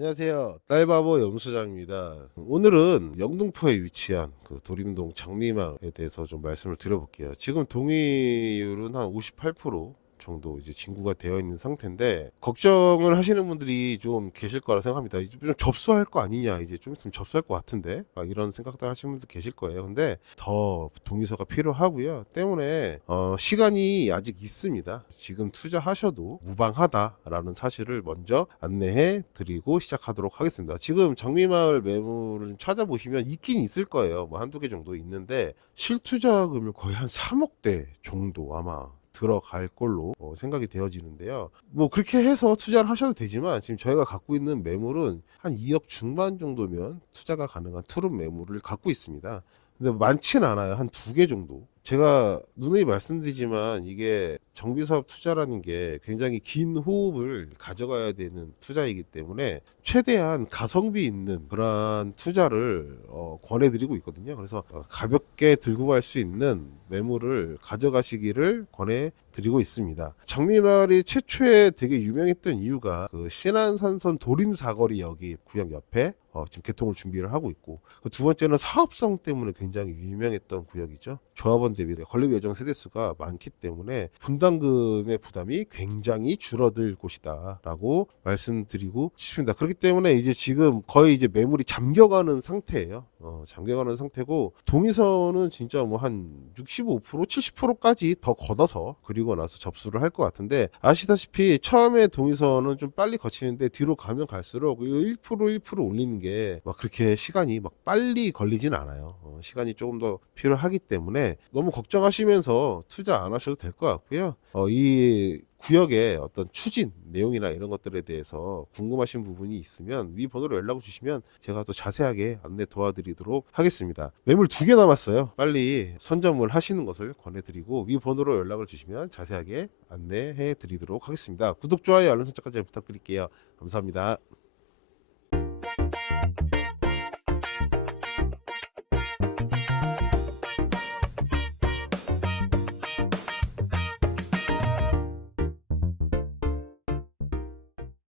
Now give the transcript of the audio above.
안녕하세요. 딸바보 염소장입니다. 오늘은 영등포에 위치한 그 도림동 장미망에 대해서 좀 말씀을 드려볼게요. 지금 동의율은 한 58% 정도 이제 진구가 되어 있는 상태인데 걱정을 하시는 분들이 좀 계실 거라 생각합니다. 좀 접수할 거 아니냐 이제 좀 있으면 접수할 것 같은데 막 이런 생각들 하시는 분들 계실 거예요. 근데 더 동의서가 필요하고요. 때문에 어, 시간이 아직 있습니다. 지금 투자하셔도 무방하다라는 사실을 먼저 안내해 드리고 시작하도록 하겠습니다. 지금 장미마을 매물을 좀 찾아보시면 있긴 있을 거예요. 뭐 한두 개 정도 있는데 실투자금을 거의 한 3억대 정도 아마 들어갈 걸로 어, 생각이 되어지는데요. 뭐 그렇게 해서 투자를 하셔도 되지만 지금 저희가 갖고 있는 매물은 한 2억 중반 정도면 투자가 가능한 투룸 매물을 갖고 있습니다. 근데 많진 않아요. 한 두 개 정도. 제가 누누이 말씀드리지만 이게 정비사업 투자라는 게 굉장히 긴 호흡을 가져가야 되는 투자이기 때문에 최대한 가성비 있는 그러한 투자를 어, 권해드리고 있거든요. 그래서 어, 가볍게 들고 갈 수 있는 매물을 가져가시기를 권해 드리고 있습니다. 장미마을이 최초에 되게 유명했던 이유가 그 신안산선 도림사거리 여기 구역 옆에 어, 지금 개통을 준비를 하고 있고 그두 번째는 사업성 때문에 굉장히 유명했던 구역이죠. 조합원 대비 건립 예정 세대 수가 많기 때문에 분담금의 부담이 굉장히 줄어들 곳이다라고 말씀드리고 싶습니다. 그렇기 때문에 이제 지금 거의 이제 매물이 잠겨가는 상태예요. 어, 잠겨가는 상태고 동의서는 진짜 뭐 한 65% 70%까지 더 걷어서 그리고 나서 접수를 할 것 같은데 아시다시피 처음에 동의서는 좀 빨리 거치는데 뒤로 가면 갈수록 1% 1% 올리는 게 막 그렇게 시간이 막 빨리 걸리진 않아요. 어, 시간이 조금 더 필요하기 때문에 너무 걱정하시면서 투자 안 하셔도 될 것 같고요. 어, 이 구역의 어떤 추진 내용이나 이런 것들에 대해서 궁금하신 부분이 있으면 위 번호로 연락을 주시면 제가 또 자세하게 안내 도와드리도록 하겠습니다. 매물 두 개 남았어요. 빨리 선점을 하시는 것을 권해드리고 위 번호로 연락을 주시면 자세하게 안내해 드리도록 하겠습니다. 구독, 좋아요, 알림 설정까지 부탁드릴게요. 감사합니다.